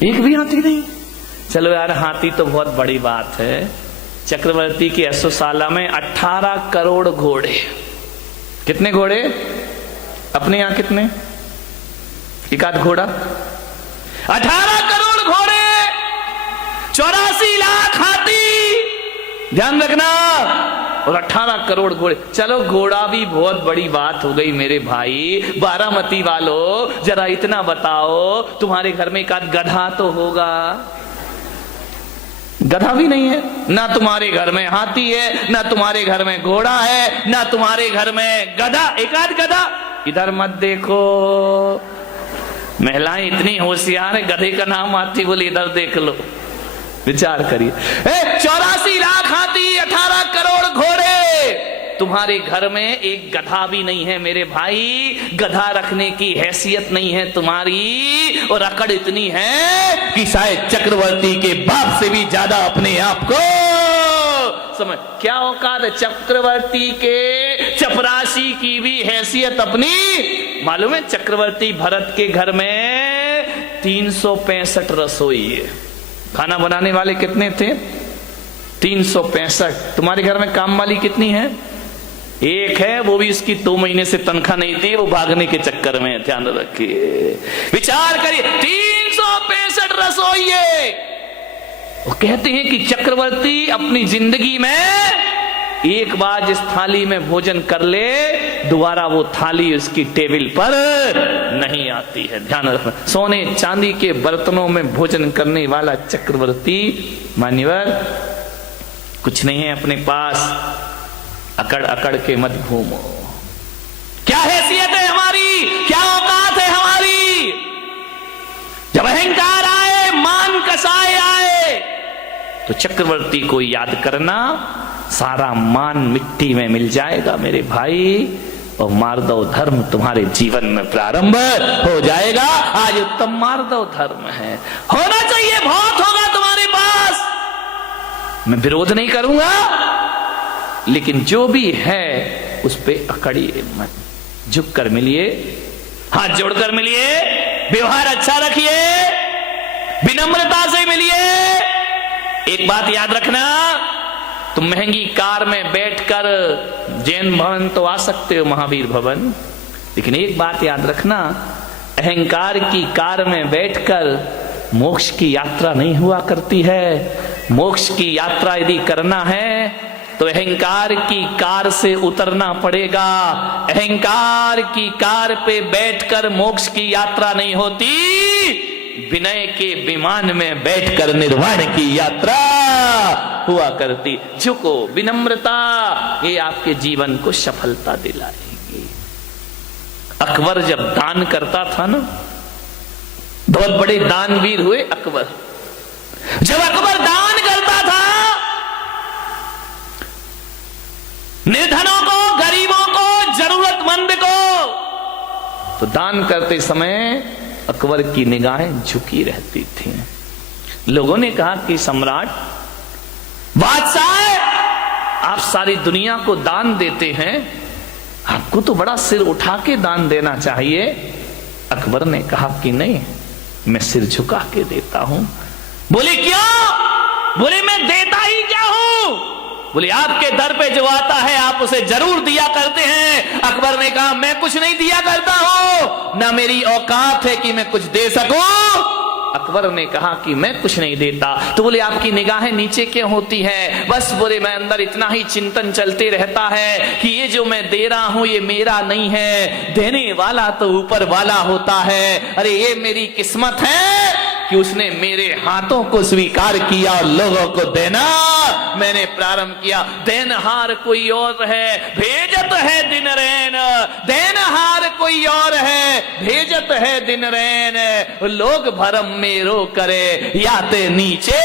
एक भी हाथी नहीं। चलो यार, हाथी तो बहुत बड़ी बात है। चक्रवर्ती की अश्वशाला में 18 करोड़ घोड़े। कितने घोड़े? अपने यहां कितने? एक आध घोड़ा। 18 करोड़ घोड़े, 84 लाख हाथी, ध्यान रखना, और 18 करोड़ घोड़े। चलो घोड़ा भी बहुत बड़ी बात हो गई मेरे भाई। बारामती वालों, जरा इतना बताओ, तुम्हारे घर में एक आध गधा तो होगा? गधा भी नहीं है। ना तुम्हारे घर में हाथी है, ना तुम्हारे घर में घोड़ा है, ना तुम्हारे घर में गधा, एक आध गधा। इधर मत देखो, महिलाएं इतनी होशियार है, गधे का नाम हाथी बोले, इधर देख लो, विचार करिए। 84 लाख हाथी, 18 करोड़ घोड़े, तुम्हारे घर में एक गधा भी नहीं है मेरे भाई। गधा रखने की हैसियत नहीं है तुम्हारी, और अकड़ इतनी है कि शायद चक्रवर्ती के बाप से भी ज्यादा अपने आप को समझ। क्या औकात है चक्रवर्ती के? चपरासी की भी हैसियत अपनी। मालूम है चक्रवर्ती भरत के घर में 365 रसोई है। खाना बनाने वाले कितने थे? 365। तुम्हारे घर में काम वाली कितनी है? एक है, वो भी इसकी 2 महीने से तनख्वाह नहीं थी, वो भागने के चक्कर में। ध्यान रखिए, विचार करिए, 365 रसोई है। वो कहते हैं कि चक्रवर्ती अपनी जिंदगी में एक बार जिस थाली में भोजन कर ले, दोबारा वो थाली उसकी टेबल पर नहीं आती है। ध्यान रखना, सोने चांदी के बर्तनों में भोजन करने वाला चक्रवर्ती मान्यवर कुछ नहीं है अपने पास। अकड़ अकड़ के मत घूमो। क्या हैसियत है हमारी, क्या औकात है हमारी? जब अहंकार आए, मान कसाए आए, तो चक्रवर्ती को याद करना, सारा मान मिट्टी में मिल जाएगा मेरे भाई, और मार्दव धर्म तुम्हारे जीवन में प्रारंभ हो जाएगा। आज उत्तम मार्दव धर्म है, होना चाहिए, बहुत होगा तुम्हारे पास, मैं विरोध नहीं करूंगा, लेकिन जो भी है उस पे अकड़िए मत। झुक कर मिलिए, हाथ जोड़कर मिलिए, व्यवहार अच्छा रखिए, विनम्रता से मिलिए। एक बात याद रखना, तुम महंगी कार में बैठकर जैन भवन तो आ सकते हो, महावीर भवन, लेकिन एक बात याद रखना, अहंकार की कार में बैठकर मोक्ष की यात्रा नहीं हुआ करती है। मोक्ष की यात्रा यदि करना है तो अहंकार की कार से उतरना पड़ेगा। अहंकार की कार पे बैठकर मोक्ष की यात्रा नहीं होती, विनय के विमान में बैठकर निर्वाण की यात्रा हुआ करती। झुको, विनम्रता, ये आपके जीवन को सफलता दिलाएगी। अकबर जब दान करता था ना, बहुत बड़े दानवीर हुए अकबर। जब अकबर दान करता था, निर्धनों को, गरीबों को, जरूरतमंद को, तो दान करते समय अकबर की निगाहें झुकी रहती थी। लोगों ने कहा कि सम्राट, बादशाह, आप सारी दुनिया को दान देते हैं, आपको तो बड़ा सिर उठा के दान देना चाहिए। अकबर ने कहा कि नहीं, मैं सिर झुका के देता हूं। बोले क्यों? बोले मैं देता ही क्या हूं? बोले आपके दर पे जो आता है आप उसे जरूर दिया करते हैं। अकबर ने कहा मैं कुछ नहीं दिया करता हूं, ना मेरी औकात है कि मैं कुछ दे सकूं। अकबर ने कहा कि मैं कुछ नहीं देता। तो बोले आपकी निगाहें नीचे क्यों होती है? बस बोले मैं अंदर इतना ही चिंतन चलते रहता है कि ये जो मैं दे रहा हूं ये मेरा नहीं है, देने वाला तो ऊपर वाला होता है। अरे ये मेरी किस्मत है कि उसने मेरे हाथों को स्वीकार किया और लोगों को देना मैंने प्रारंभ किया। देनहार कोई और है, भेजत है दिन रैन। देनहार कोई और है, भेजत है दिन रैन। लोग भरम में रो करे, याते नीचे।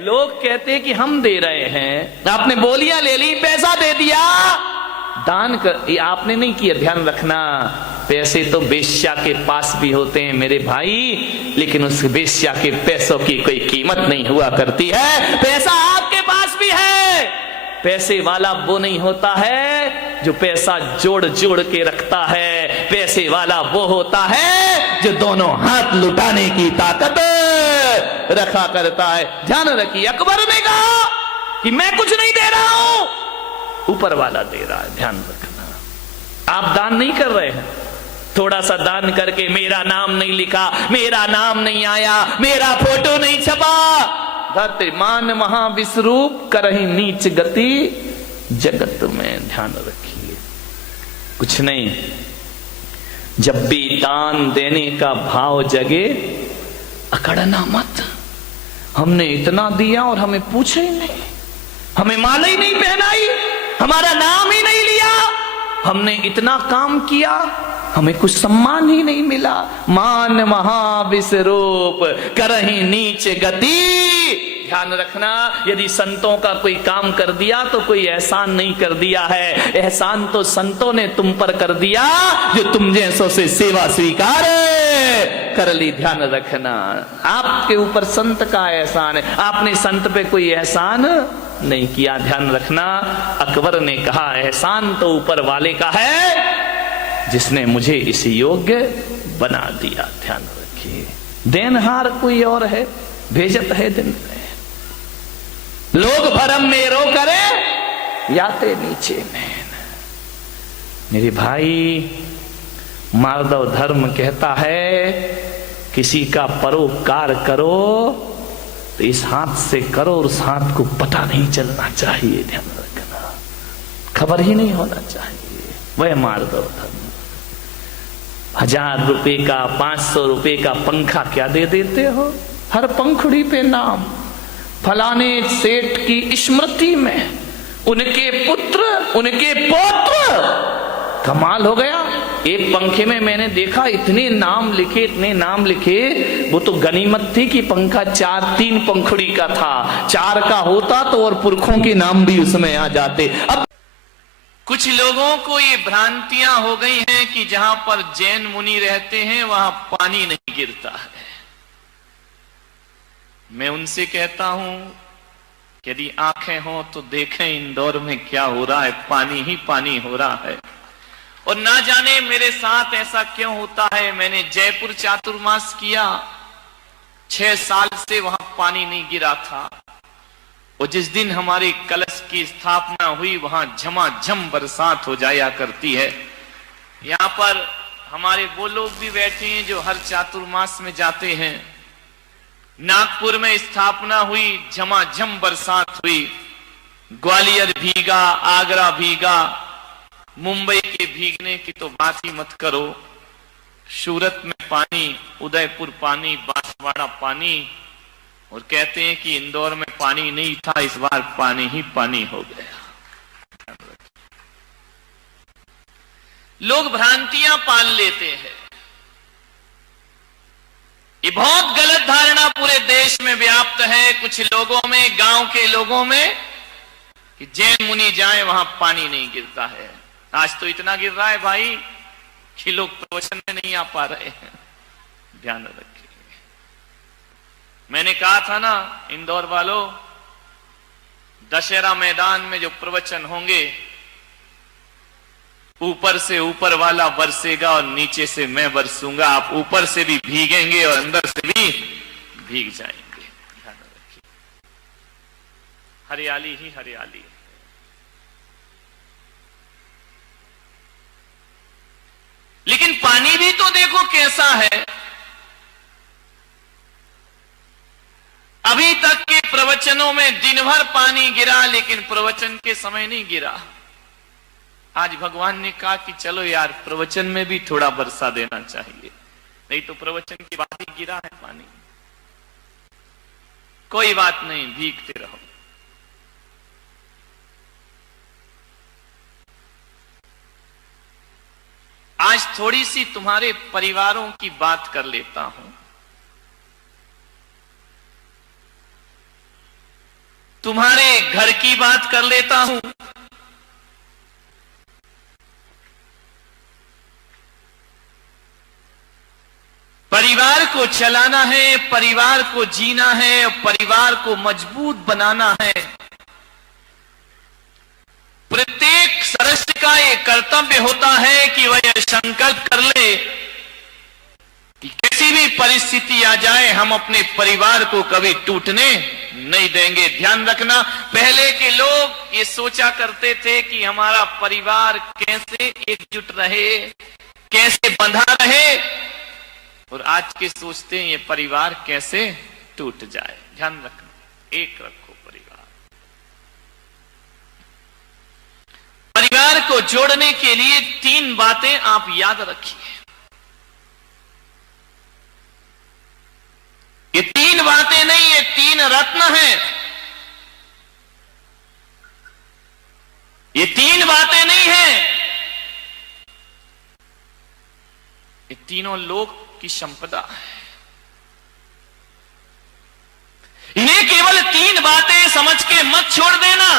लोग कहते कि हम दे रहे हैं, आपने बोलियां ले ली, पैसा दे दिया, दान कर, ये आपने नहीं किया। ध्यान रखना, पैसे तो वेश्या के पास भी होते हैं मेरे भाई, लेकिन उस वेश्या के पैसों की कोई कीमत नहीं हुआ करती है। पैसा आपके पास भी है। पैसे वाला वो नहीं होता है जो पैसा जोड़ जोड़ के रखता है। पैसे वाला वो होता है जो दोनों हाथ लुटाने की ताकत रखा करता है। ध्यान रखिए, अकबर ने कहा कि मैं कुछ नहीं दे रहा हूं, ऊपर वाला दे रहा है। ध्यान रखना, आप दान नहीं कर रहे हैं, थोड़ा सा दान करके मेरा नाम नहीं लिखा, मेरा नाम नहीं आया, मेरा फोटो नहीं छपा, धरती मान महाविश्वरूप करही नीच गति जगत में। ध्यान रखिए, कुछ नहीं, जब भी दान देने का भाव जगे अकड़ना मत। हमने इतना दिया और हमें पूछे ही नहीं, हमें माला ही नहीं पहनाई, हमारा नाम ही नहीं लिया, हमने इतना काम किया, हमें कुछ सम्मान ही नहीं मिला। मान महाविश्वरूप करही नीच गति। ध्यान रखना, यदि संतों का कोई काम कर दिया तो कोई एहसान नहीं कर दिया है, एहसान तो संतों ने तुम पर कर दिया जो तुम जैसों से सेवा स्वीकार कर ली। ध्यान रखना, आपके ऊपर संत का एहसान है, आपने संत पे कोई एहसान नहीं किया। ध्यान रखना, अकबर ने कहा एहसान तो ऊपर वाले का है जिसने मुझे इस योग्य बना दिया। ध्यान रखिए, देनहार कोई और है, भेजत है दिन में। लोग भरम में रो करे याते नीचे नैन। मेरे भाई, माधव धर्म कहता है किसी का परोपकार करो तो इस हाथ से करो और उस हाथ को पता नहीं चलना चाहिए। ध्यान रखना, खबर ही नहीं होना चाहिए। वह माधव धर्म। 1000 रुपए का, 500 रुपए का पंखा क्या दे देते हो, हर पंखुड़ी पे नाम, फलाने सेठ की स्मृति में, उनके पुत्र, उनके पौत्र। कमाल हो गया। एक पंखे में मैंने देखा इतने नाम लिखे, इतने नाम लिखे। वो तो गनीमत थी कि पंखा 3 पंखुड़ी का था, 4 का होता तो और पुरखों के नाम भी उसमें आ जाते। अब कुछ लोगों को ये भ्रांतियां हो गई हैं कि जहां पर जैन मुनि रहते हैं वहां पानी नहीं गिरता है। मैं उनसे कहता हूं कि यदि आंखें हो तो देखें इंदौर में क्या हो रहा है, पानी ही पानी हो रहा है। और ना जाने मेरे साथ ऐसा क्यों होता है। मैंने जयपुर चातुर्मास किया, 6 साल से वहां पानी नहीं गिरा था। और जिस दिन हमारे कलश की स्थापना हुई वहां झमाझम बरसात हो जाया करती है। यहाँ पर हमारे वो लोग भी बैठे हैं जो हर चातुर्मास में जाते हैं। नागपुर में स्थापना हुई, झमाझम बरसात हुई, ग्वालियर भीगा, आगरा भीगा, मुंबई के भीगने की तो बात ही मत करो। सूरत में पानी, उदयपुर पानी, बांसवाड़ा पानी। और कहते हैं कि इंदौर में पानी नहीं था, इस बार पानी ही पानी हो गया। लोग भ्रांतियां पाल लेते हैं। ये बहुत गलत धारणा पूरे देश में व्याप्त है, कुछ लोगों में, गांव के लोगों में, कि जैन मुनि जाए वहां पानी नहीं गिरता है। आज तो इतना गिर रहा है भाई कि लोग प्रवचन में नहीं आ पा रहे हैं। ध्यान रखिए, मैंने कहा था ना इंदौर वालों, दशहरा मैदान में जो प्रवचन होंगे, ऊपर से ऊपर वाला बरसेगा और नीचे से मैं बरसूंगा। आप ऊपर से भी भीगेंगे और अंदर से भी भीग जाएंगे। ध्यान रखिए, हरियाली ही हरियाली। लेकिन पानी भी तो देखो कैसा है। अभी तक के प्रवचनों में दिन भर पानी गिरा, लेकिन प्रवचन के समय नहीं गिरा। आज भगवान ने कहा कि चलो यार, प्रवचन में भी थोड़ा बरसा देना चाहिए, नहीं तो प्रवचन के बाद ही गिरा है पानी। कोई बात नहीं, भीगते रहो। आज थोड़ी सी तुम्हारे परिवारों की बात कर लेता हूं। तुम्हारे घर की बात कर लेता हूं। परिवार को चलाना है, परिवार को जीना है, परिवार को मजबूत बनाना है। प्रत्येक सदस्य का एक कर्तव्य होता है कि वह यह संकल्प कर ले कि किसी भी परिस्थिति आ जाए हम अपने परिवार को कभी टूटने नहीं देंगे। ध्यान रखना, पहले के लोग ये सोचा करते थे कि हमारा परिवार कैसे एकजुट रहे, कैसे बंधा रहे, और आज के सोचते हैं ये परिवार कैसे टूट जाए। ध्यान रखना, एक रखो परिवार। परिवार को जोड़ने के लिए 3 बातें आप याद रखिए। ये 3 बातें नहीं, ये 3 रत्न हैं। ये 3 बातें नहीं हैं, ये तीनों लोक की संपदा है। इन्हें केवल 3 बातें समझ के मत छोड़ देना,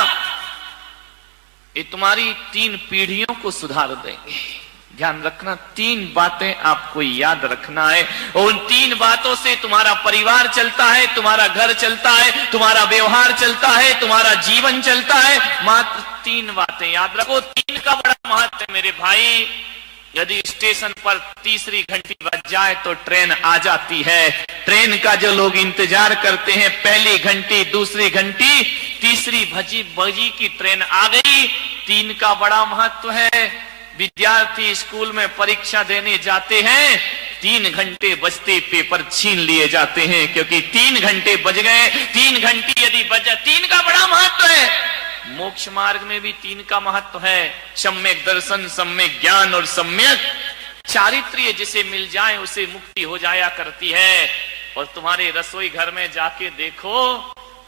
ये तुम्हारी 3 पीढ़ियों को सुधार देंगे। ध्यान रखना, 3 बातें आपको याद रखना है, और उन 3 बातों से तुम्हारा परिवार चलता है, तुम्हारा घर चलता है, तुम्हारा व्यवहार चलता है, तुम्हारा जीवन चलता है। मात्र 3 बातें याद रखो। 3 का बड़ा महत्व है मेरे भाई। यदि स्टेशन पर तीसरी घंटी बज जाए तो ट्रेन आ जाती है। ट्रेन का जो लोग इंतजार करते हैं, पहली घंटी, दूसरी घंटी, तीसरी बजी की ट्रेन आ गई। 3 का बड़ा महत्व है। विद्यार्थी स्कूल में परीक्षा देने जाते हैं, 3 घंटे बजते पेपर छीन लिए जाते हैं, क्योंकि 3 घंटे बज गए। 3 घंटी यदि बज जाए, 3 का बड़ा महत्व है। मोक्ष मार्ग में भी 3 का महत्व है। सम्यक दर्शन, सम्यक ज्ञान और सम्यक चारित्र्य जिसे मिल जाए उसे मुक्ति हो जाया करती है। और तुम्हारे रसोई घर में जाके देखो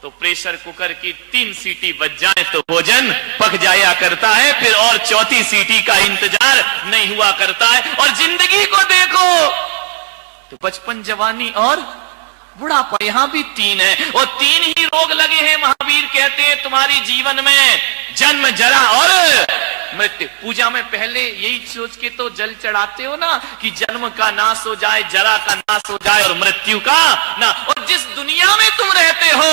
तो प्रेशर कुकर की 3 सीटी बज जाए तो भोजन पक जाया करता है, फिर और 4थी सीटी का इंतजार नहीं हुआ करता है। और जिंदगी को देखो तो बचपन, जवानी और बुढ़ापा, यहां भी 3 है, और 3 ही रोग लगे हैं। महावीर कहते हैं तुम्हारी जीवन में जन्म, जरा और मृत्यु। पूजा में पहले यही सोच के तो जल चढ़ाते हो ना कि जन्म का नाश हो जाए, जरा का नाश हो जाए और मृत्यु का ना। और जिस दुनिया में तुम रहते हो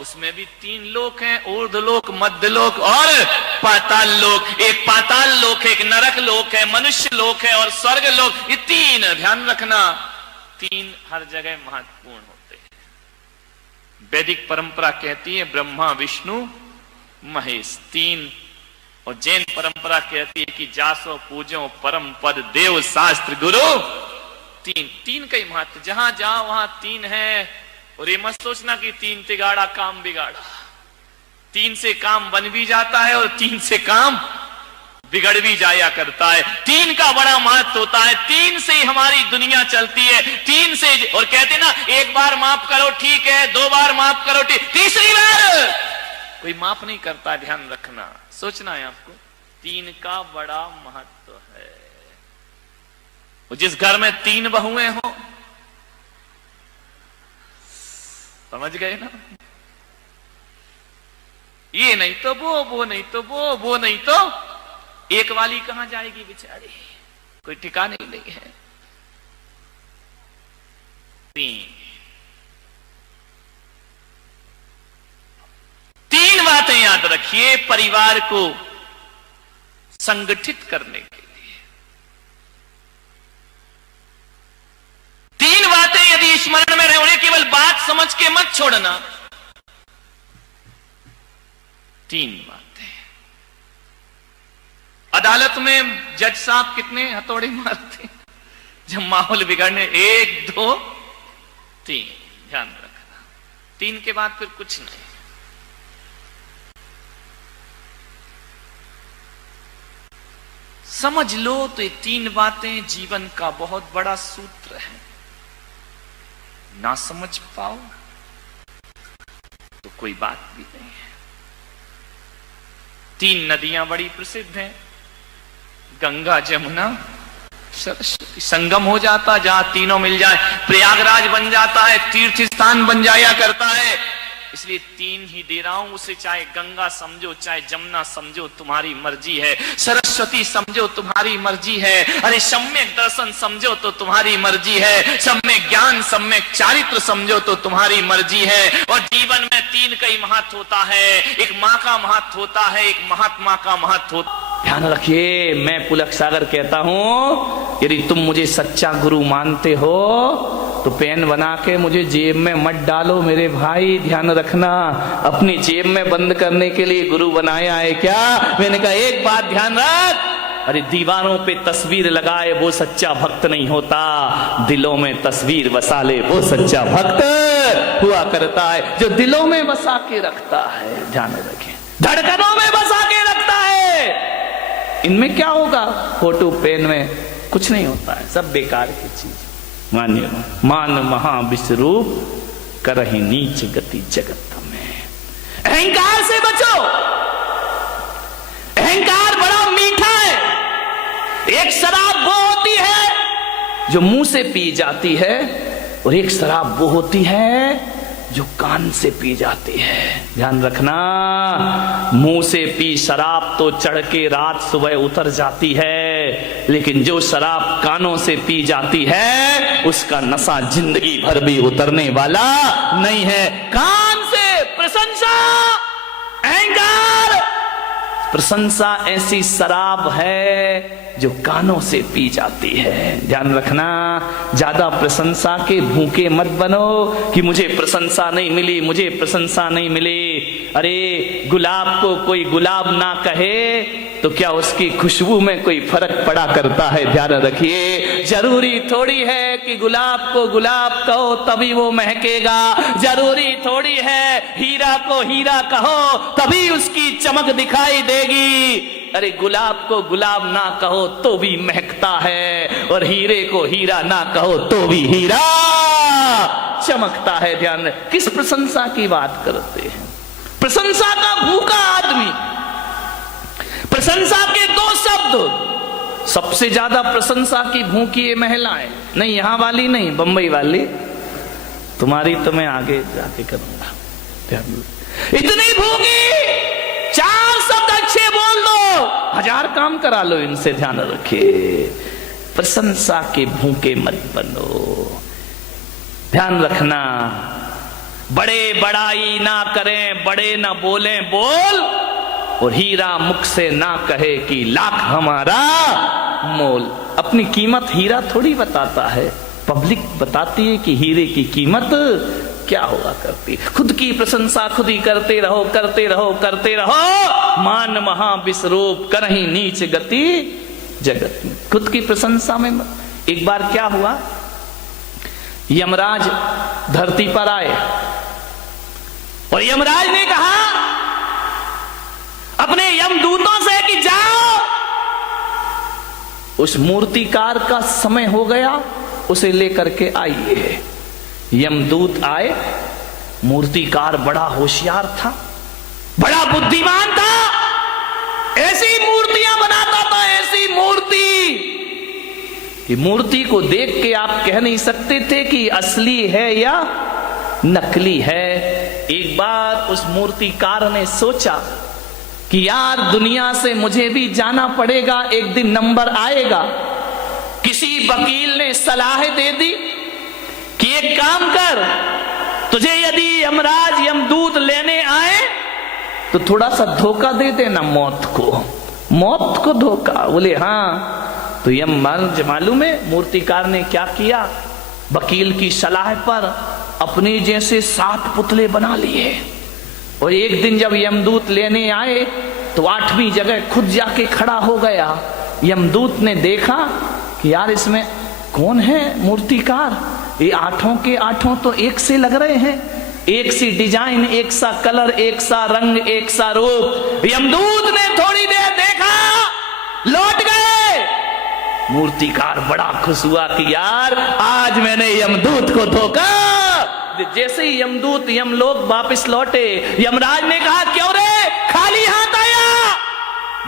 उसमें भी 3 लोक हैं, ऊर्ध्वलोक, मध्यलोक और पाताल लोक। एक पाताल लोक है, एक नरक लोक है, मनुष्य लोक है और स्वर्ग लोक। ये 3 ध्यान रखना, 3 हर जगह महत्वपूर्ण होते हैं। वैदिक परंपरा कहती है ब्रह्मा, विष्णु, महेश 3, और जैन परंपरा कहती है कि जासो पूजो परम पद देव शास्त्र गुरु 3। 3 का ही महत्व, जहां जाओ वहां 3 है। और ये मत सोचना कि 3 तिगाड़ा काम बिगाड़ा। 3 से काम बन भी जाता है और 3 से काम बिगड़ भी जाया करता है। 3 का बड़ा महत्व होता है। 3 से ही हमारी दुनिया चलती है। 3 से, और कहते ना, 1 बार माफ करो ठीक है, 2 बार माफ करो ठीक, तीसरी बार कोई माफ नहीं करता। ध्यान रखना, सोचना है आपको, 3 का बड़ा महत्व है। और जिस घर में 3 बहुएं हो, समझ गए ना, ये नहीं तो वो नहीं तो वो नहीं तो एक वाली कहां जाएगी बेचारी, कोई ठिकाने ही नहीं है। 3 बातें याद रखिए परिवार को संगठित करने के लिए। 3 बातें यदि स्मरण में रहे, उन्हें केवल बात समझ के मत छोड़ना। 3 बातें। अदालत में जज साहब कितने हथौड़े मारते जब माहौल बिगड़ने, 1 2 3। ध्यान रखना, 3 के बाद फिर कुछ नहीं। समझ लो तो ये 3 बातें जीवन का बहुत बड़ा सूत्र है। ना समझ पाओ तो कोई बात भी नहीं है। 3 नदियां बड़ी प्रसिद्ध हैं, गंगा, जमुना, सरस्वती। संगम हो जाता जहां तीनों मिल जाए, प्रयागराज बन जाता है, तीर्थ स्थान बन जाया करता है। इसलिए 3 ही दे रहा हूं, उसे चाहे गंगा समझो, चाहे जमुना समझो, तुम्हारी मर्जी है। सरस्वती समझो, तुम्हारी मर्जी है। अरे सम्यक दर्शन समझो तो तुम्हारी मर्जी है। सम्यक ज्ञान, सम्यक चारित्र समझो तो तुम्हारी मर्जी है। और जीवन में 3 का ही महत्व होता है। एक मां का महत्व होता है, एक महात्मा का महत्व होता है। ध्यान रखिए, मैं पुलक सागर कहता हूं, यदि तुम मुझे सच्चा गुरु मानते हो तो पेन बना के मुझे जेब में मत डालो मेरे भाई। ध्यान रखना, अपनी जेब में बंद करने के लिए गुरु बनाया है क्या? मैंने कहा एक बात ध्यान रख, अरे दीवारों पे तस्वीर लगाए वो सच्चा भक्त नहीं होता, दिलों में तस्वीर बसा ले वो सच्चा भक्त हुआ करता है, जो दिलों में बसा के रखता है। ध्यान रखें, धड़कनों में बसा के रखता है। इनमें क्या होगा? फोटो पेन में कुछ नहीं होता है, सब बेकार की चीज। मान्य मान महा विश्वरूप करहि नीच गति जगत में। अहंकार से बचो, अहंकार बड़ा मीठा है। एक शराब वो होती है जो मुंह से पी जाती है, और एक शराब वो होती है जो कान से पी जाती है। ध्यान रखना, मुंह से पी शराब तो चढ़ के रात सुबह उतर जाती है, लेकिन जो शराब कानों से पी जाती है उसका नशा जिंदगी भर भी उतरने वाला नहीं है। कान से प्रशंसा, अहंकार, प्रशंसा ऐसी शराब है जो कानों से पी जाती है। ध्यान रखना, ज्यादा प्रशंसा के भूखे मत बनो कि मुझे प्रशंसा नहीं मिली, मुझे प्रशंसा नहीं मिली। अरे गुलाब को कोई गुलाब ना कहे तो क्या उसकी खुशबू में कोई फर्क पड़ा करता है? ध्यान रखिए, जरूरी थोड़ी है कि गुलाब को गुलाब कहो तभी वो महकेगा, जरूरी थोड़ी है हीरा को हीरा कहो तभी उसकी चमक दिखाई देगी। अरे गुलाब को गुलाब ना कहो तो भी महकता है, और हीरे को हीरा ना कहो तो भी हीरा चमकता है। ध्यान रख, किस प्रशंसा की बात करते हैं? प्रशंसा का भूखा आदमी, प्रशंसा के दो शब्द, सबसे ज्यादा प्रशंसा की भूखी ये महिलाएं, नहीं यहां वाली नहीं, बंबई वाली, तुम्हारी तो मैं आगे जाके करूंगा। इतनी भूखी, चार शब्द अच्छे बोल दो, 1000 काम करा लो इनसे। ध्यान रखिए, प्रशंसा के भूखे मत बनो। ध्यान रखना, बड़े बड़ाई ना करें, बड़े ना बोलें बोल, और हीरा मुख से ना कहे कि लाख हमारा मोल। अपनी कीमत हीरा थोड़ी बताता है, पब्लिक बताती है कि हीरे की कीमत क्या हुआ करती। खुद की प्रशंसा खुद ही करते रहो, करते रहो, करते रहो। मान महा विश्वरूप करहि नीच गति जगत में। खुद की प्रशंसा में एक बार क्या हुआ, यमराज धरती पर आए और यमराज ने कहा अपने यमदूतों से कि जाओ, उस मूर्तिकार का समय हो गया, उसे लेकर के आइए। यमदूत आए, मूर्तिकार बड़ा होशियार था, बड़ा बुद्धिमान था, ऐसी मूर्तियां बनाता था, ऐसी मूर्ति कि मूर्ति को देख के आप कह नहीं सकते थे कि असली है या नकली है। एक बार उस मूर्तिकार ने सोचा कि यार दुनिया से मुझे भी जाना पड़ेगा, एक दिन नंबर आएगा। किसी वकील ने सलाह दे दी कि एक काम कर, तुझे यदि यमराज यमदूत लेने आए तो थोड़ा सा धोखा दे देना, मौत को धोखा। बोले हाँ। तो यमराज मालूम है मूर्तिकार ने क्या किया, वकील की सलाह पर अपने जैसे 7 पुतले बना लिए, और एक दिन जब यमदूत लेने आए तो 8वीं जगह खुद जाके खड़ा हो गया। यमदूत ने देखा कि यार इसमें कौन है मूर्तिकार, ये 8 के 8 तो एक से लग रहे हैं, एक सी डिजाइन, एक सा कलर, एक सा रंग, एक सा रूप। यमदूत ने थोड़ी देर देखा, लौट गए। मूर्तिकार बड़ा खुश हुआ कि यार आज मैंने यमदूत को धोखा। जैसे ही यमदूत यमलोक वापस लौटे, यमराज ने कहा क्यों रे खाली हाथ आया?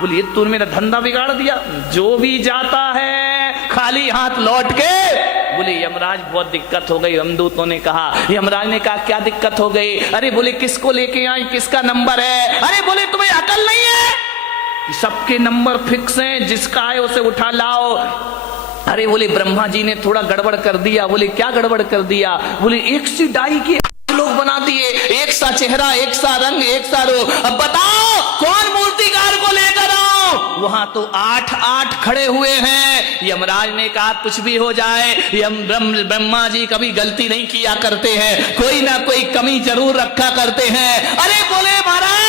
बोलिए तूने मेरा धंधा बिगाड़ दिया, जो भी जाता है खाली हाथ लौट के। बोले यमराज बहुत दिक्कत हो गई। यमदूतों ने कहा, यमराज ने कहा क्या दिक्कत हो गई? अरे बोले किसको लेके आए, किसका नंबर है? अरे बोले तुम्हें अकल नहीं है, सबके नंबर फिक्स हैं, जिसका है उसे उठा लाओ। अरे बोले ब्रह्मा जी ने थोड़ा गड़बड़ कर दिया। बोले क्या गड़बड़ कर दिया? बोले एक सी डाई के लोग बना दिए, एक सा चेहरा, एक सा रंग, एक सा रूप। अब बताओ कौन मूर्तिकार को लेकर आओ? वहां तो 8 खड़े हुए हैं। यमराज ने कहा कुछ भी हो जाए, ब्रह्मा जी कभी गलती नहीं किया करते हैं, कोई ना कोई कमी जरूर रखा करते हैं। अरे बोले महाराज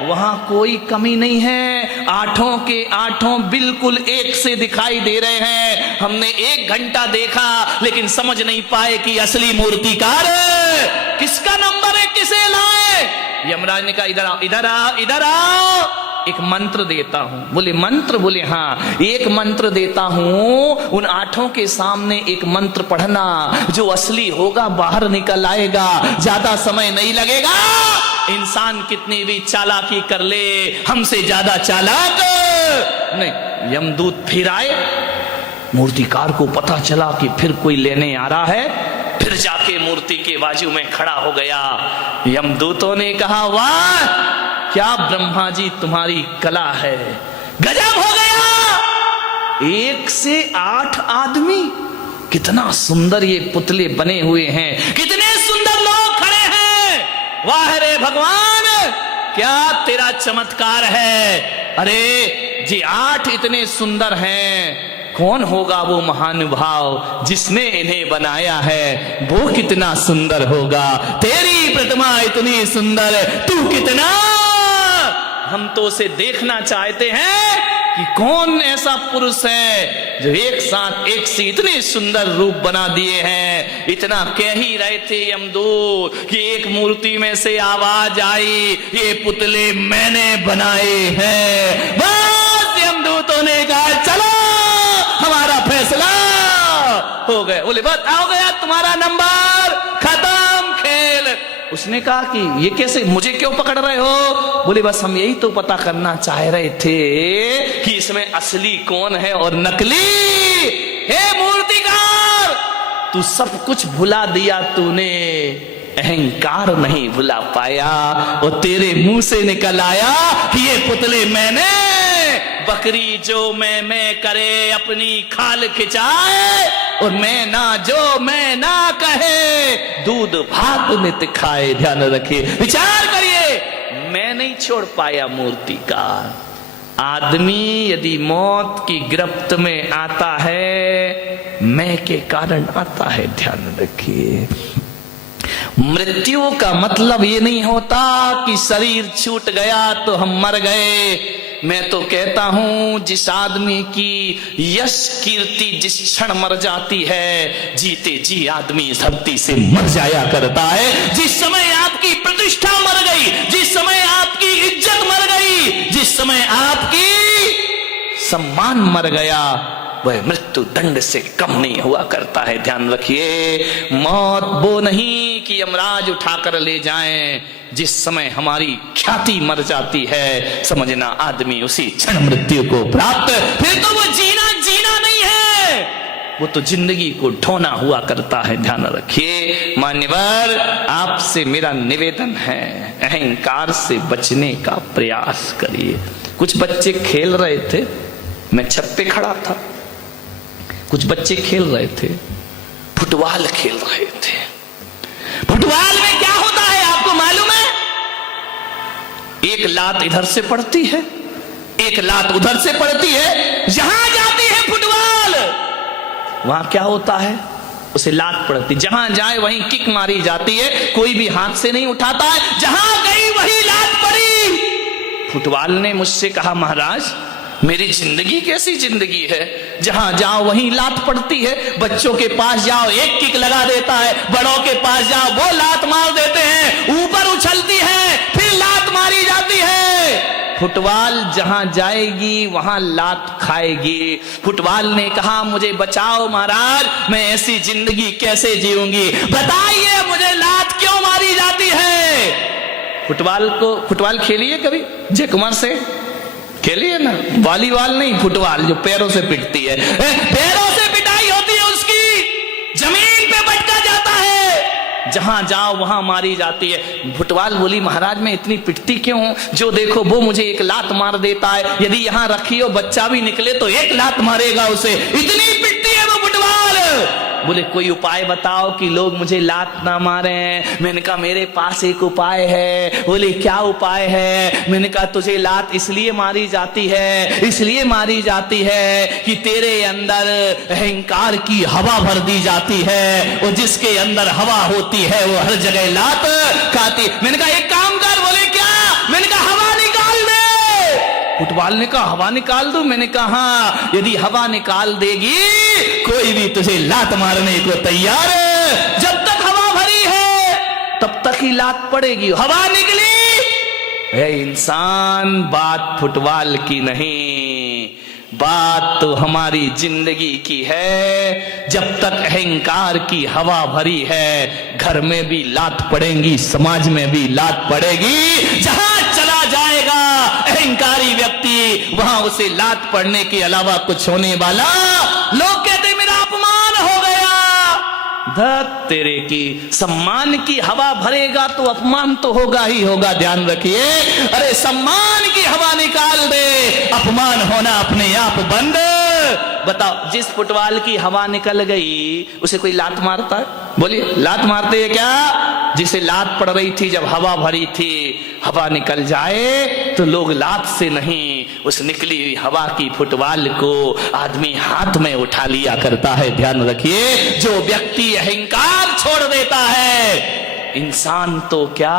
वहां कोई कमी नहीं है, 8 के 8 बिल्कुल एक से दिखाई दे रहे हैं। हमने 1 घंटा देखा लेकिन समझ नहीं पाए कि असली मूर्तिकार किसका नंबर है, किसे लाए। यमराज ने कहा इधर आओ, इधर आओ, इधर आओ, एक मंत्र देता हूं। बोले मंत्र? बोले हाँ, एक मंत्र देता हूं, उन 8 के सामने एक मंत्र पढ़ना, जो असली होगा बाहर निकल आएगा, ज्यादा समय नहीं लगेगा। इंसान कितनी भी चालाकी कर ले, हमसे ज्यादा चालाक नहीं। यमदूत फिर आए, मूर्तिकार को पता चला कि फिर कोई लेने आ रहा है, फिर जाके मूर्ति के बाजू में खड़ा हो गया। यमदूतों ने कहा वाह क्या ब्रह्मा जी तुम्हारी कला है, गजब हो गया। 1 से 8 आदमी, कितना सुंदर ये पुतले बने हुए हैं, कितने सुंदर लोग खड़े हैं। वाह रे भगवान क्या तेरा चमत्कार है। अरे जी 8 इतने सुंदर हैं, कौन होगा वो महानुभाव जिसने इन्हें बनाया है, वो कितना सुंदर होगा। तेरी प्रतिमा इतनी सुंदर, तू कितना, हम तो उसे देखना चाहते हैं कि कौन ऐसा पुरुष है जो एक साथ एक से इतने सुंदर रूप बना दिए हैं। इतना कह ही रहे थे यमदूत कि एक मूर्ति में से आवाज आई, ये पुतले मैंने बनाए हैं। बस यमदूतों ने कहा चलो हमारा फैसला हो गया। बोले बस आओ गया तुम्हारा नंबर, खत्म खेल। उसने कहा कि ये कैसे, मुझे क्यों पकड़ रहे हो? बोले बस हम यही तो पता करना चाह रहे थे कि इसमें असली कौन है और नकली। हे मूर्तिकार तू सब कुछ भुला दिया, तूने अहंकार नहीं भुला पाया, और तेरे मुंह से निकल आया कि ये पुतले मैंने, बकरी जो मैं करे अपनी खाल खिंचाए, और मैं ना कहे दूध भात नित खाए। ध्यान रखिए, विचार करिए, मैं नहीं छोड़ पाया मूर्ति का। आदमी यदि मौत की गिरफ्त में आता है, मैं के कारण आता है। ध्यान रखिए, मृत्यु का मतलब ये नहीं होता कि शरीर छूट गया तो हम मर गए। मैं तो कहता हूं जिस आदमी की यश कीर्ति जिस क्षण मर जाती है, जीते जी आदमी धरती से मर जाया करता है। जिस समय आपकी प्रतिष्ठा मर गई, जिस समय आपकी इज्जत मर गई, जिस समय आपकी सम्मान मर गया, वह मृत्यु दंड से कम नहीं हुआ करता है। ध्यान रखिए, मौत वो नहीं कि यमराज उठाकर ले जाएं। जिस समय हमारी ख्याति मर जाती है, समझना आदमी उसी क्षण मृत्यु को प्राप्त, फिर तो वो जीना नहीं है, वो तो जिंदगी को ढोना हुआ करता है। ध्यान रखिए मान्यवर, आपसे मेरा निवेदन है, अहंकार से बचने का प्रयास करिए। कुछ बच्चे खेल रहे थे, मैं छत पे खड़ा था, कुछ बच्चे खेल रहे थे, फुटबॉल खेल रहे थे। फुटबॉल में क्या होता है आपको मालूम है? एक लात इधर से पड़ती है, एक लात उधर से पड़ती है। जहां जाती है फुटबॉल, वहां क्या होता है? उसे लात पड़ती, जहां जाए वहीं किक मारी जाती है, कोई भी हाथ से नहीं उठाता है, जहां गई वही लात पड़ी। फुटबॉल ने मुझसे कहा महाराज मेरी जिंदगी कैसी जिंदगी है, जहां जाओ वहीं लात पड़ती है। बच्चों के पास जाओ एक किक लगा देता है, बड़ों के पास जाओ वो लात मार देते हैं, ऊपर उछलती है फिर लात मारी जाती है। फुटबॉल जहां जाएगी वहां लात खाएगी। फुटबॉल ने कहा मुझे बचाओ महाराज, मैं ऐसी जिंदगी कैसे जीऊंगी, बताइए मुझे लात क्यों मारी जाती है। फुटबॉल खेलिए कभी जय कुमार से, खेलिए ना, वॉलीबॉल नहीं, फुटबॉल जो पैरों से पिटती है, पैरों से पिटाई होती है उसकी, जमीन पे बटका जाता है, जहां जाओ वहां मारी जाती है। फुटबॉल बोली महाराज मैं इतनी पिटती क्यों हूं, जो देखो वो मुझे एक लात मार देता है, यदि यहां रखी हो बच्चा भी निकले तो एक लात मारेगा उसे, इतनी पिटती है वो फुटबॉल। बोले कोई उपाय बताओ कि लोग मुझे लात ना मारे। मैंने कहा मेरे पास एक उपाय है। बोले क्या उपाय है? मैंने कहा तुझे लात इसलिए मारी जाती है, इसलिए मारी जाती है कि तेरे अंदर अहंकार की हवा भर दी जाती है, और जिसके अंदर हवा होती है वो हर जगह लात खाती। मैंने कहा एक काम कर। बोले क्या? मैंने कहा हवा निकाल दे। फुटबॉल ने कहा हवा निकाल दो? मैंने कहा हाँ, यदि हवा निकाल देगी कोई भी तुझे लात मारने को तैयार है। जब तक हवा भरी है तब तक ही लात पड़ेगी। हवा निकली, ए इंसान, बात फुटबॉल की नहीं, बात तो हमारी जिंदगी की है। जब तक अहंकार की हवा भरी है, घर में भी लात पड़ेगी, समाज में भी लात पड़ेगी। जहां चला जाएगा अहंकारी व्यक्ति, वहां उसे लात पड़ने के अलावा कुछ होने वाला। लोग कहते मेरा अपमान हो गया। धत तेरे की, सम्मान की हवा भरेगा तो अपमान तो होगा ही होगा, ध्यान रखिए। अरे सम्मान की हवा निकाल दे, अपमान होना अपने आप बंद। बताओ जिस फुटबॉल की हवा निकल गई उसे कोई लात मारता है? बोलिए लात मारते हैं क्या? जिसे लात पड़ रही थी जब हवा भरी थी, हवा निकल जाए तो लोग लात से नहीं, उस निकली हुई हवा की फुटबॉल को आदमी हाथ में उठा लिया करता है। ध्यान रखिए, जो व्यक्ति अहंकार छोड़ देता है, इंसान तो क्या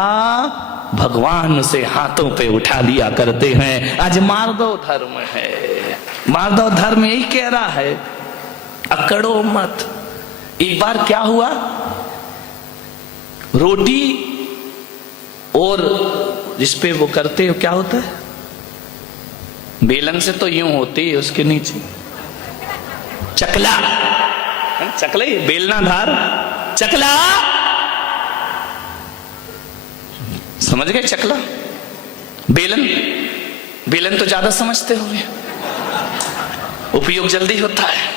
भगवान से हाथों पे उठा लिया करते हैं। आज मार्दव धर्म है, मार्दव धर्म यही कह रहा है अकड़ो मत। एक बार क्या हुआ, रोटी और जिसपे वो करते हो क्या होता है, बेलन से तो यूं होती है, उसके नीचे चकला, चकला बेलना धार, चकला समझ गए? चकला बेलन, बेलन तो ज्यादा समझते होंगे, उपयोग जल्दी होता है।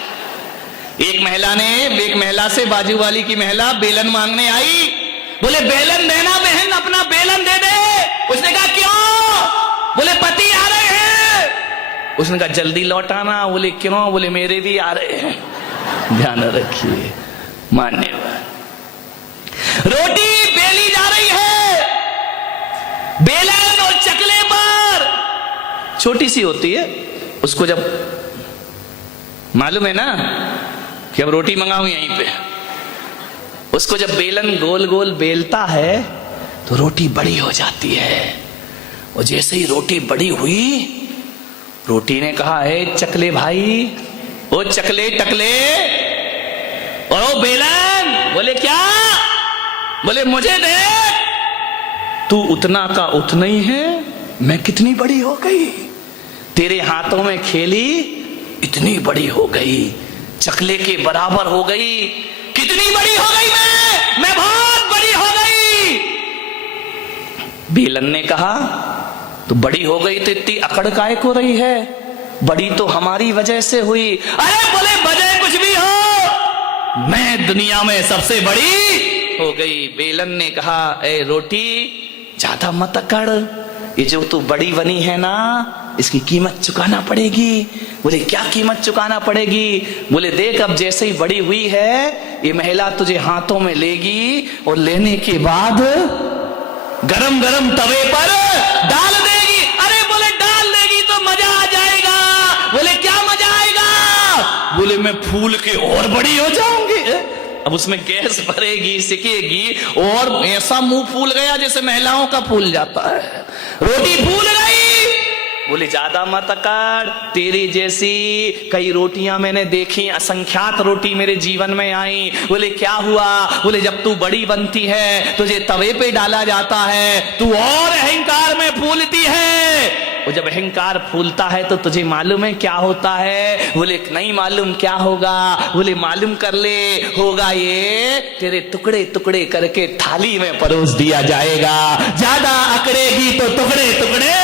एक महिला से बाजू वाली की महिला बेलन मांगने आई। बोले बेलन देना बहन, अपना बेलन दे दे। उसने कहा क्यों? बोले पति आ रहे हैं। उसने कहा जल्दी लौटाना। बोले क्यों? बोले मेरे भी आ रहे हैं। ध्यान रखिए, मान्यवर। रोटी बेली जा रही है, बेलन और चकले पर छोटी सी होती है, उसको जब मालूम है ना कि अब रोटी मंगाऊं यहीं पे, उसको जब बेलन गोल गोल बेलता है तो रोटी बड़ी हो जाती है। और जैसे ही रोटी बड़ी हुई, रोटी ने कहा है चकले भाई, ओ चकले टकले, और ओ बेलन। बोले क्या? बोले मुझे दे, तू उतना का उतना ही है, मैं कितनी बड़ी हो गई, तेरे हाथों में खेली इतनी बड़ी हो गई, चकले के बराबर हो गई। कितनी बड़ी हो गई मैं बहुत बड़ी हो गई। बेलन ने कहा तो बड़ी हो गई तो इतनी अकड़ काहे को रही है, बड़ी तो हमारी वजह से हुई। अरे बोले वजह कुछ भी हो, मैं दुनिया में सबसे बड़ी हो गई। बेलन ने कहा ए रोटी ज्यादा मत अकड़, ये जो तू बड़ी बनी है ना, इसकी कीमत चुकाना पड़ेगी। बोले क्या कीमत चुकाना पड़ेगी? बोले देख अब जैसे ही बड़ी हुई है, ये महिला तुझे हाथों में लेगी और लेने के बाद गरम गरम तवे पर डाल देगी। अरे बोले डाल देगी तो मजा आ जाएगा। बोले क्या मजा आएगा? बोले मैं फूल के और बड़ी हो जाऊंगी। अब उसमें गैस भरेगी, सिकेगी और ऐसा मुंह फूल गया जैसे महिलाओं का फूल जाता है। रोटी फूल गई। बोले ज्यादा मत अकड़, तेरी जैसी कई रोटियां मैंने देखी, असंख्यात रोटी मेरे जीवन में आई। बोले क्या हुआ? बोले जब तू बड़ी बनती है तुझे तवे पे डाला जाता है, तू और अहंकार में फूलती है। और जब अहंकार फूलता है तो तुझे मालूम है क्या होता है? बोले नहीं मालूम, क्या होगा? बोले मालूम कर ले, होगा ये तेरे टुकड़े टुकड़े करके थाली में परोस दिया जाएगा। ज्यादा अकड़ेगी तो टुकड़े टुकड़े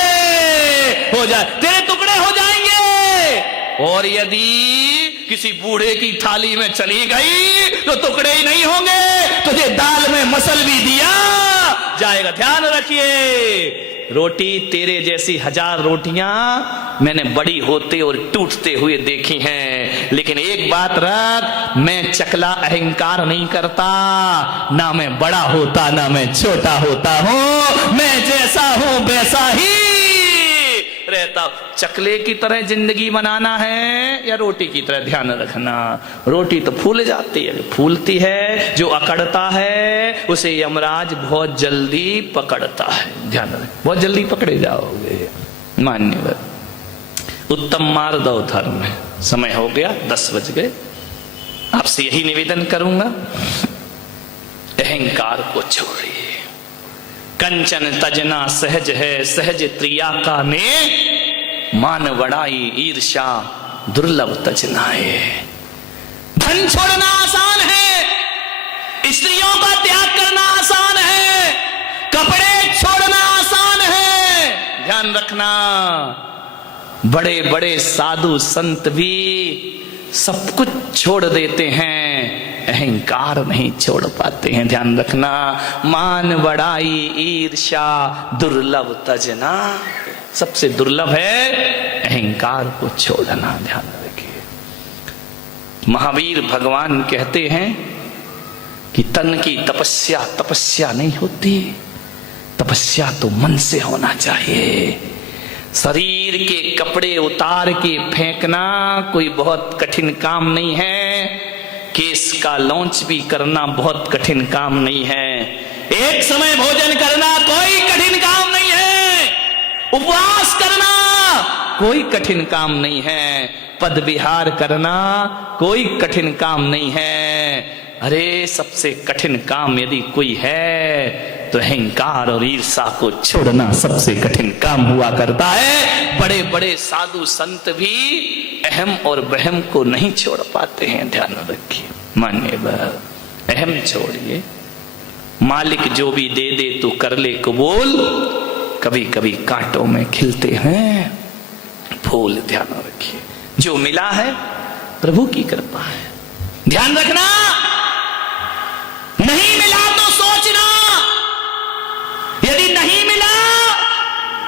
हो जाए, तेरे टुकड़े हो जाएंगे। और यदि किसी बूढ़े की थाली में चली गई तो टुकड़े ही नहीं होंगे, तुझे दाल में मसल भी दिया जाएगा। ध्यान रखिए, रोटी तेरे जैसी 1000 रोटियां मैंने बड़ी होते और टूटते हुए देखी हैं, लेकिन एक बात रख, मैं चकला अहंकार नहीं करता, ना मैं बड़ा होता ना मैं छोटा होता हूं, मैं जैसा हूं वैसा ही रहता। चकले की तरह जिंदगी बनाना है या रोटी की तरह? ध्यान रखना, रोटी तो फूल जाती है, फूलती है, जो अकड़ता है उसे यमराज बहुत जल्दी पकड़ता है। ध्यान रख, बहुत जल्दी पकड़े जाओगे। मान्यवर, उत्तम मार्दव धर्म है। समय हो गया, 10 बज गए। आपसे यही निवेदन करूंगा, अहंकार को छोड़िए। कंचन तजना सहज है, सहज त्रिया का ने, मान बड़ाई ईर्षा दुर्लभ तजनाए। धन छोड़ना आसान है, स्त्रियों का त्याग करना आसान है, कपड़े छोड़ना आसान है। ध्यान रखना, बड़े बड़े साधु संत भी सब कुछ छोड़ देते हैं, अहंकार नहीं छोड़ पाते हैं। ध्यान रखना, मान बड़ाई ईर्षा दुर्लभ तजना, सबसे दुर्लभ है अहंकार को छोड़ना। ध्यान रखिए, महावीर भगवान कहते हैं कि तन की तपस्या तपस्या नहीं होती, तपस्या तो मन से होना चाहिए। शरीर के कपड़े उतार के फेंकना कोई बहुत कठिन काम नहीं है, केस का लॉन्च भी करना बहुत कठिन काम नहीं है, एक समय भोजन करना कोई कठिन काम नहीं है, उपवास करना कोई कठिन काम नहीं है, पद विहार करना कोई कठिन काम नहीं है। अरे सबसे कठिन काम यदि कोई है तो अहंकार और ईर्षा को छोड़ना सबसे कठिन काम हुआ करता है। बड़े बड़े साधु संत भी अहम और वहम को नहीं छोड़ पाते हैं। ध्यान रखिए, मान्यवर, अहम छोड़िए, मालिक जो भी दे दे तो कर ले कबूल, कभी कभी कांटों में खिलते हैं फूल। ध्यान रखिए, जो मिला है प्रभु की कृपा है। ध्यान रखना, नहीं मिला तो सोचना, यदि नहीं मिला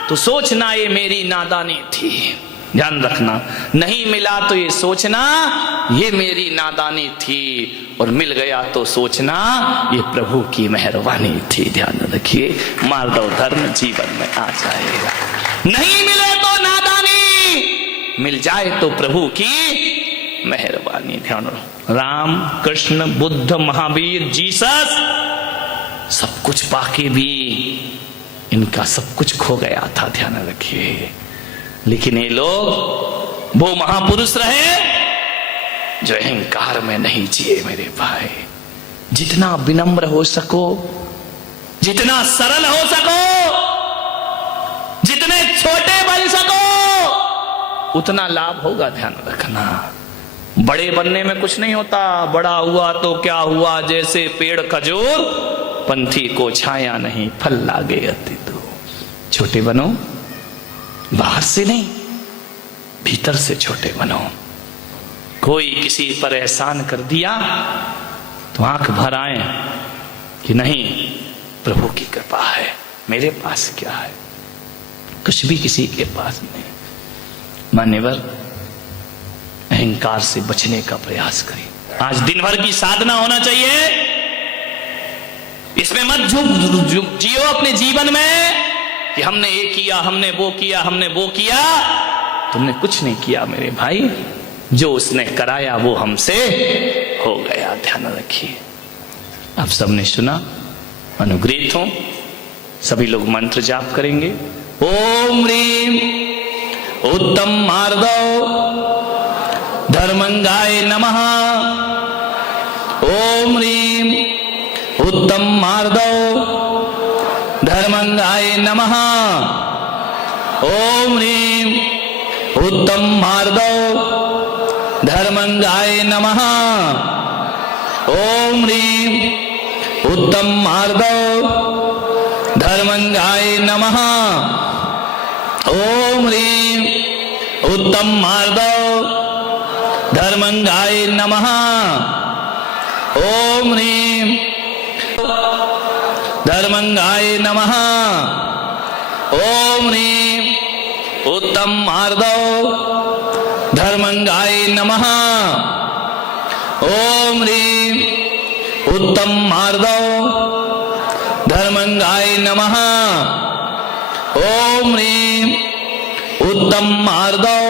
तो सोचना ये मेरी नादानी थी। ध्यान रखना, नहीं मिला तो ये सोचना ये मेरी नादानी थी, और मिल गया तो सोचना ये प्रभु की मेहरबानी थी। ध्यान रखिए, मार्दव धर्म जीवन में आ जाएगा। नहीं मिले तो नादानी, मिल जाए तो प्रभु की मेहरबानी। ध्यान रखो, राम कृष्ण बुद्ध महावीर जीसस सब कुछ पाके भी इनका सब कुछ खो गया था। ध्यान रखिए, लेकिन ये लोग वो महापुरुष रहे जो अहंकार में नहीं जिए। मेरे भाई, जितना विनम्र हो सको, जितना सरल हो सको, जितने छोटे बन सको, उतना लाभ होगा। ध्यान रखना, बड़े बनने में कुछ नहीं होता, बड़ा हुआ तो क्या हुआ, जैसे पेड़ खजूर, पंथी को छाया नहीं, फल लागे अति तो। छोटे बनो, बाहर से नहीं भीतर से छोटे बनो। कोई किसी पर एहसान कर दिया तो आंख भर आए कि नहीं, प्रभु की कृपा है, मेरे पास क्या है, कुछ भी किसी के पास नहीं। मान्यवर, अहंकार से बचने का प्रयास करें। आज दिन भर की साधना होना चाहिए, इसमें मत जियो अपने जीवन में कि हमने ये किया, हमने वो किया, हमने वो किया। तुमने कुछ नहीं किया मेरे भाई, जो उसने कराया वो हमसे हो गया। ध्यान रखिए, आप सबने सुना, अनुग्रहित हो। सभी लोग मंत्र जाप करेंगे। ओम ह्रीम उत्तम मार्दव धर्मंगाय नमः। ओम ह्रीम उत्तम मार्दव धर्मंगाय नमः। ओम ह्रीम उत्तम मार्दव धर्मंगाय नमः। ओम ह्रीम उत्तम मार्दव धर्मंगाय नमः। ओम ह्रीम उत्तम मार्दव धर्मंगाय नमः। ओम ह्रीम धर्मंगाय नमः। ओम ह्रीं उत्तम मार्दव धर्मंगाय नमः। ओम ह्रीं उत्तम मार्दव धर्मंगाय नमः। ओम ह्रीं उत्तम मार्दव